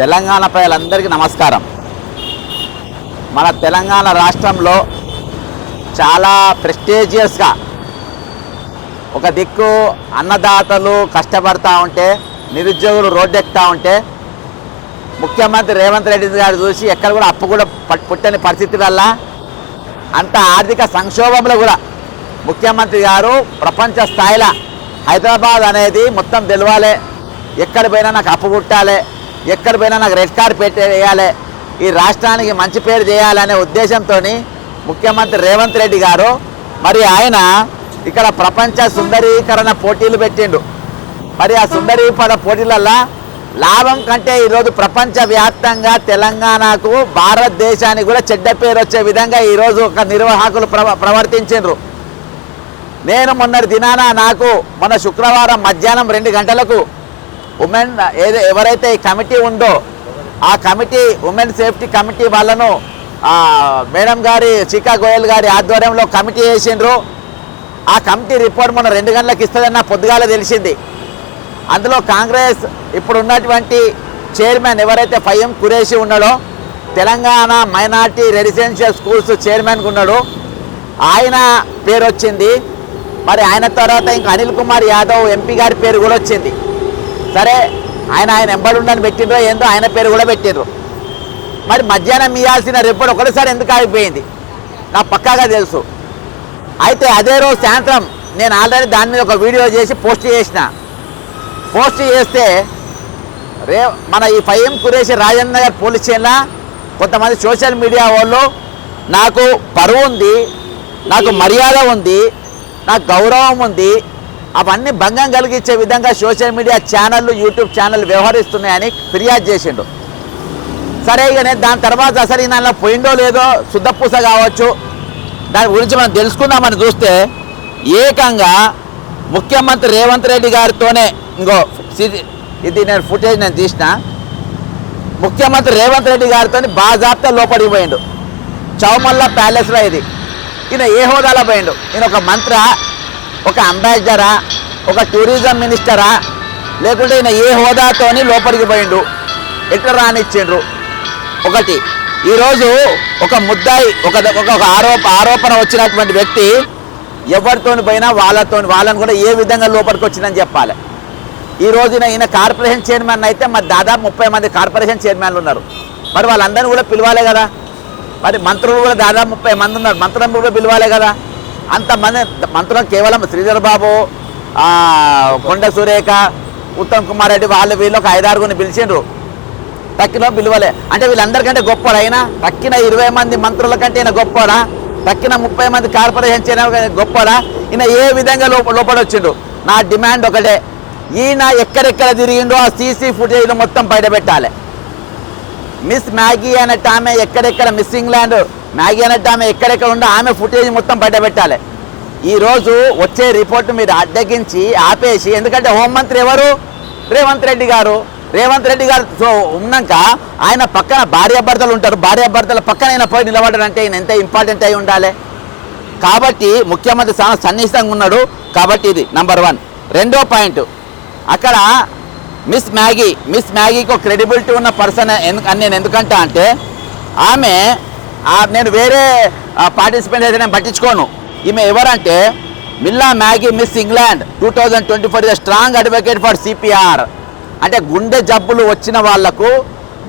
తెలంగాణ ప్రజలందరికీ నమస్కారం. మన తెలంగాణ రాష్ట్రంలో చాలా ప్రెస్టీజియస్గా ఒక దిక్కు అన్నదాతలు కష్టపడతా ఉంటే, నిరుద్యోగులు రోడ్డెక్కుతూ ఉంటే, ముఖ్యమంత్రి రేవంత్ రెడ్డి గారు చూసి ఎక్కడ కూడా అప్పు కూడా పుట్టని పరిస్థితి వల్ల అంత ఆర్థిక సంక్షోభంలో కూడా ముఖ్యమంత్రి గారు ప్రపంచ స్థాయిలో హైదరాబాద్ అనేది మొత్తం తెలవాలి, ఎక్కడ పోయినా నాకు అప్పు పుట్టాలి, ఎక్కడ పోయినా నాకు రెడ్ కార్పెట్ వేయాలి, ఈ రాష్ట్రానికి మంచి పేరు చేయాలనే ఉద్దేశంతో ముఖ్యమంత్రి రేవంత్ రెడ్డి గారు మరి ఆయన ఇక్కడ ప్రపంచ సుందరీకరణ పోటీలు పెట్టిండు. మరి ఆ సుందరీకరణ పోటీలల్లో లాభం కంటే ఈరోజు ప్రపంచవ్యాప్తంగా తెలంగాణకు భారతదేశానికి కూడా చెడ్డ పేరు వచ్చే విధంగా ఈరోజు ఒక నిర్వాహకులు ప్రవర్తించారు. నేను మొన్నటి దినాన మొన్న శుక్రవారం మధ్యాహ్నం 2 గంటలకు ఉమెన్ ఎవరైతే ఈ కమిటీ ఉందో ఆ కమిటీ ఉమెన్ సేఫ్టీ కమిటీ వాళ్ళను మేడం గారి చికా గోయల్ గారి ఆధ్వర్యంలో కమిటీ వేసిండ్రు. ఆ కమిటీ రిపోర్ట్ మొన్న 2 గంటలకు ఇస్తుందన్న పొద్దుగాల తెలిసింది. అందులో కాంగ్రెస్ ఇప్పుడు ఉన్నటువంటి చైర్మన్ ఎవరైతే ఫయ్యం ఖురేషి ఉన్నాడో, తెలంగాణ మైనార్టీ రెసిడెన్షియల్ స్కూల్స్ చైర్మన్గా ఉన్నాడు, ఆయన పేరు వచ్చింది. మరి ఆయన తర్వాత ఇంకా అనిల్ కుమార్ యాదవ్ ఎంపీ గారి పేరు కూడా వచ్చింది. సరే, ఆయన ఎంబడుండని పెట్టిండ్రో ఏందో ఆయన పేరు కూడా పెట్టిండ్రు. మరి మధ్యాహ్నం ఇవ్వాల్సిన రిపోర్ట్ ఒకటిసారి ఎందుకు ఆగిపోయింది నాకు పక్కాగా తెలుసు. అయితే అదే రోజు సాయంత్రం నేను ఆల్రెడీ దాని మీద ఒక వీడియో చేసి పోస్ట్ చేస్తే మన ఈ ఫయ్యం ఖురేషి రాజేంద్ర నగర్ పోలీస్ స్టేషన్లో కొంతమంది సోషల్ మీడియా వాళ్ళు నాకు పరువు ఉంది, నాకు మర్యాద ఉంది, నాకు గౌరవం ఉంది, అవన్నీ భంగం కలిగించే విధంగా సోషల్ మీడియా ఛానళ్ళు యూట్యూబ్ ఛానల్ వ్యవహరిస్తున్నాయని ఫిర్యాదు చేసిండు. సరే, ఇక నేను దాని తర్వాత అసలు ఈయన పోయిండో లేదో శుద్ధపూస కావచ్చు, దాని గురించి మనం తెలుసుకుందామని చూస్తే ఏకంగా ముఖ్యమంత్రి రేవంత్ రెడ్డి గారితోనే ఇది నేను ఫుటేజ్ నేను తీసిన, ముఖ్యమంత్రి రేవంత్ రెడ్డి గారితో బాజాప్తా లోపలికి పోయిండు. చౌమల్లా ప్యాలెస్లో ఇది. ఈయన ఏ హోదాలో పోయిండు? ఈయన ఒక మంత్ర, ఒక అంబాసిడరా, ఒక టూరిజం మినిస్టరా, లేకుంటే ఈయన ఏ హోదాతోని లోపలికి పోయిండు? ఎట్లా రానిచ్చిండ్రు? ఒకటి, ఈరోజు ఒక ముద్దాయి ఒక ఆరోపణ వచ్చినటువంటి వ్యక్తి ఎవరితో పోయినా వాళ్ళని కూడా ఏ విధంగా లోపలికి వచ్చిందని చెప్పాలి. ఈరోజు ఈయన కార్పొరేషన్ చైర్మన్ అయితే మరి దాదాపు 30 మంది కార్పొరేషన్ చైర్మన్లు ఉన్నారు. మరి వాళ్ళందరినీ కూడా పిలవాలే కదా. మరి మంత్రులు కూడా దాదాపు 30 మంది ఉన్నారు, మంత్రులను కూడా పిలవాలే కదా. అంతమంది మంత్రులు కేవలం శ్రీధర్ బాబు, కొండ సురేఖ, ఉత్తమ్ కుమార్ రెడ్డి వీళ్ళు ఒక 5-6 పిలిచిండ్రు, తక్కిన పిలువలే. అంటే వీళ్ళందరికంటే గొప్పడా అయినా? తక్కిన 20 మంది మంత్రుల కంటే ఈయన గొప్పడా? తక్కిన 30 మంది కార్పొరేషన్ చైర్మన్ గొప్పడా? ఈయన ఏ విధంగా లోపడొచ్చిండు? నా డిమాండ్ ఒకటే, ఈయన ఎక్కడెక్కడ తిరిగిండో ఆ సీసీ ఫుటేజ్లు మొత్తం బయట పెట్టాలి. మిస్ మ్యాగీ అన్నట్టు ఆమె ఎక్కడెక్కడ మిస్సింగ్ ల్యాండ్ మ్యాగీ అన్నట్టు ఆమె ఎక్కడెక్కడ ఉందో ఆమె ఫుటేజ్ మొత్తం బయట పెట్టాలి. ఈరోజు వచ్చే రిపోర్టు మీరు అడ్డగించి ఆపేసి, ఎందుకంటే హోంమంత్రి ఎవరు? రేవంత్ రెడ్డి గారు. రేవంత్ రెడ్డి గారు ఉన్నాక ఆయన పక్కన భార్యాభర్తలు ఉంటారు, భార్యాభర్తల పక్కన ఆయన పోయి నిలబడాలంటే ఆయన ఎంత ఇంపార్టెంట్ అయి ఉండాలి. కాబట్టి ముఖ్యమంత్రి చాలా సన్నిహితంగా ఉన్నాడు. కాబట్టి ఇది నంబర్ 1. రెండో పాయింట్, అక్కడ మిస్ మ్యాగీకి ఒక క్రెడిబిలిటీ ఉన్న పర్సన్ నేను ఎందుకంటా అంటే, ఆమె నేను వేరే పార్టిసిపెంట్ అయితే నేను పట్టించుకోను. ఈమె ఎవరంటే మిల్లా Maggi miss England 2024 strong advocate for CPR. అంటే గుండె జబ్బులు వచ్చిన వాళ్లకు,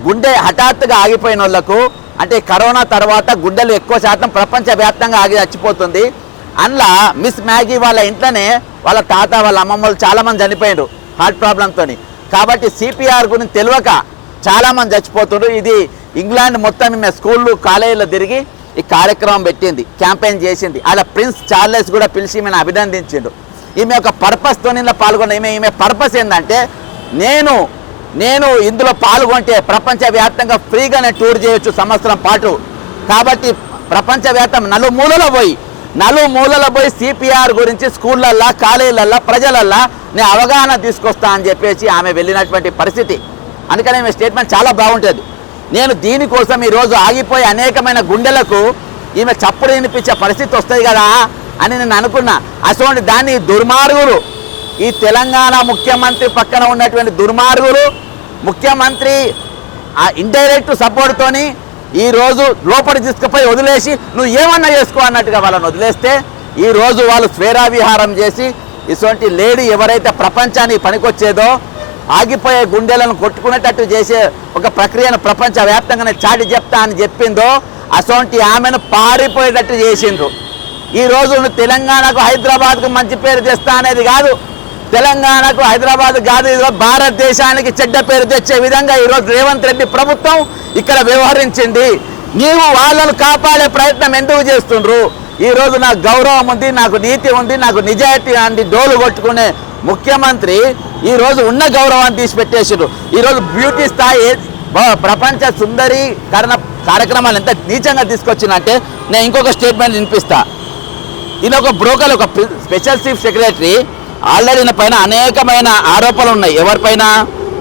గుండె హఠాత్తుగా ఆగిపోయిన వాళ్ళకు, అంటే కరోనా తర్వాత గుండెలు ఎక్కువ శాతం ప్రపంచవ్యాప్తంగా ఆగి చచ్చిపోతుంది. అందులో మిస్ మ్యాగీ వాళ్ళ ఇంట్లోనే వాళ్ళ తాత, వాళ్ళ అమ్మమ్మలు చాలామంది చనిపోయినారు హార్ట్ ప్రాబ్లంతో. కాబట్టి సిపిఆర్ గురించి తెలియక చాలామంది చచ్చిపోతున్నారు. ఇది ఇంగ్లాండ్ మొత్తం ఈమె స్కూళ్ళు కాలేజీలో తిరిగి ఈ కార్యక్రమం పెట్టింది, క్యాంపెయిన్ చేసింది. అలా ప్రిన్స్ చార్లెస్ కూడా పిలిచి ఈమెను అభినందించిండు. ఈమె ఒక పర్పస్తో ఇందులో పాల్గొన్న ఈమె పర్పస్ ఏంటంటే, నేను ఇందులో పాల్గొంటే ప్రపంచవ్యాప్తంగా ఫ్రీగానే టూర్ చేయొచ్చు సంవత్సరం పాటు. కాబట్టి ప్రపంచవ్యాప్తం నలుమూలలో పోయి సిపిఆర్ గురించి స్కూళ్ళల్లో, కాలేజీలల్లో, ప్రజలల్లో నేను అవగాహన తీసుకొస్తా అని చెప్పేసి ఆమె వెళ్ళినటువంటి పరిస్థితి. అందుకని ఈమె స్టేట్మెంట్ చాలా బాగుంటుంది. నేను దీనికోసం ఈరోజు ఆగిపోయి అనేకమైన గుండెలకు ఈమె చప్పుడు వినిపించే పరిస్థితి వస్తుంది కదా అని నేను అనుకున్నా. అటువంటి దాన్ని దుర్మార్గులు, ఈ తెలంగాణ ముఖ్యమంత్రి పక్కన ఉన్నటువంటి దుర్మార్గులు, ముఖ్యమంత్రి ఆ ఇండైరెక్ట్ సపోర్ట్తోని ఈరోజు లోపలి తీసుకుపోయి వదిలేసి నువ్వు ఏమన్నా చేసుకో అన్నట్టుగా వాళ్ళని వదిలేస్తే ఈరోజు వాళ్ళు స్వేరా విహారం చేసి ఇటువంటి లేడీ ఎవరైతే ప్రపంచానికి పనికొచ్చేదో ఆగిపోయే గుండెలను కొట్టుకునేటట్టు చేసే ఒక ప్రక్రియను ప్రపంచవ్యాప్తంగానే చాటి చెప్తా అని చెప్పిందో అటువంటి ఆమెను పారిపోయేటట్టు చేసిండ్రు. ఈరోజు నువ్వు తెలంగాణకు హైదరాబాద్కు మంచి పేరు తెస్తా అనేది కాదు, తెలంగాణకు హైదరాబాద్ కాదు, ఈరోజు భారతదేశానికి చెడ్డ పేరు తెచ్చే విధంగా ఈరోజు రేవంత్ రెడ్డి ప్రభుత్వం ఇక్కడ వ్యవహరించింది. నీవు వాళ్ళను కాపాడే ప్రయత్నం ఎందుకు చేస్తుండ్రు? ఈరోజు నాకు గౌరవం ఉంది, నాకు నీతి ఉంది, నాకు నిజాయితీ అంది డోలు కొట్టుకునే ముఖ్యమంత్రి ఈరోజు ఉన్న గౌరవాన్ని తీసిపెట్టేసారు. ఈరోజు బ్యూటీ స్థాయి ప్రపంచ సుందరీకరణ కార్యక్రమాలు ఎంత నీచంగా తీసుకొచ్చినంటే నేను ఇంకొక స్టేట్మెంట్ వినిపిస్తా. ఈయన ఒక బ్రోకర్, ఒక స్పెషల్ చీఫ్ సెక్రటరీ, ఆల్రెడీ ఈయన పైన అనేకమైన ఆరోపణలు ఉన్నాయి. ఎవరిపైన?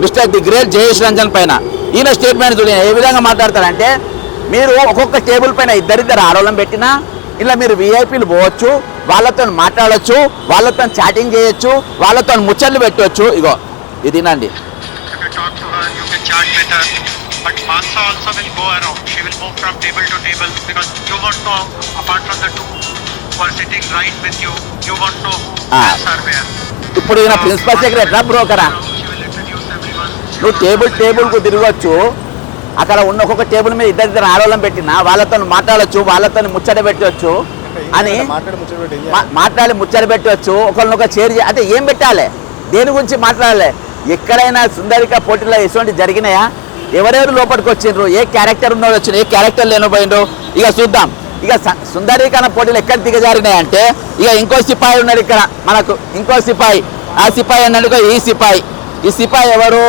Mister the great Jayesh Ranjan పైన. ఈయన స్టేట్మెంట్ చూడండి ఏ విధంగా మాట్లాడతారంటే, మీరు ఒక్కొక్క టేబుల్ పైన ఇద్దరిద్దరు ఆరోపణలు పెట్టినా ఇలా మీరు విఐపీలు పోవచ్చు, వాళ్ళతో మాట్లాడచ్చు, వాళ్ళతో చాటింగ్ చేయొచ్చు, వాళ్ళతో ముచ్చట్లు పెట్టవచ్చు. ఇగో ఇది నండి. But Mansa also will go around. She will move from table to table because you won't know, apart from the two who are sitting right with you, you won't know who else are where. ఇప్పుడు ఈయన principal secretary బ్రోకరా? She will introduce everyone. నువ్వు టేబుల్కు తిరగచ్చు, అక్కడ ఉన్న ఒక్కొక్క table మీద ఇద్దరిద్దరు ఆడవాళ్ళని పెట్టినా వాళ్ళతో మాట్లాడచ్చు, వాళ్ళతో ముచ్చట పెట్టవచ్చు అని మాట్లాడి ముచ్చట పెట్టవచ్చు. ఒకరినొక చేరి అంటే ఏం పెట్టాలి, దేని గురించి మాట్లాడాలి? ఎక్కడైనా సుందరిక పోటీలో ఎటువంటి జరిగినాయా? ఎవరెవరు లోపలికి వచ్చిండ్రు? ఏ క్యారెక్టర్ ఉన్నవాడు వచ్చిండ్రు? ఏ క్యారెక్టర్ లేనిపోయిండ్రు? ఇక చూద్దాం. ఇక సుందరీకరణ పోటీలు ఎక్కడ దిగజారినాయంటే, ఇక ఇంకో సిపాయి ఉన్నాడు ఇక్కడ మనకు, ఇంకో సిపాయి. ఆ సిపాయి అన్నాడు ఈ సిపాయి. ఈ సిపాయి ఎవరు?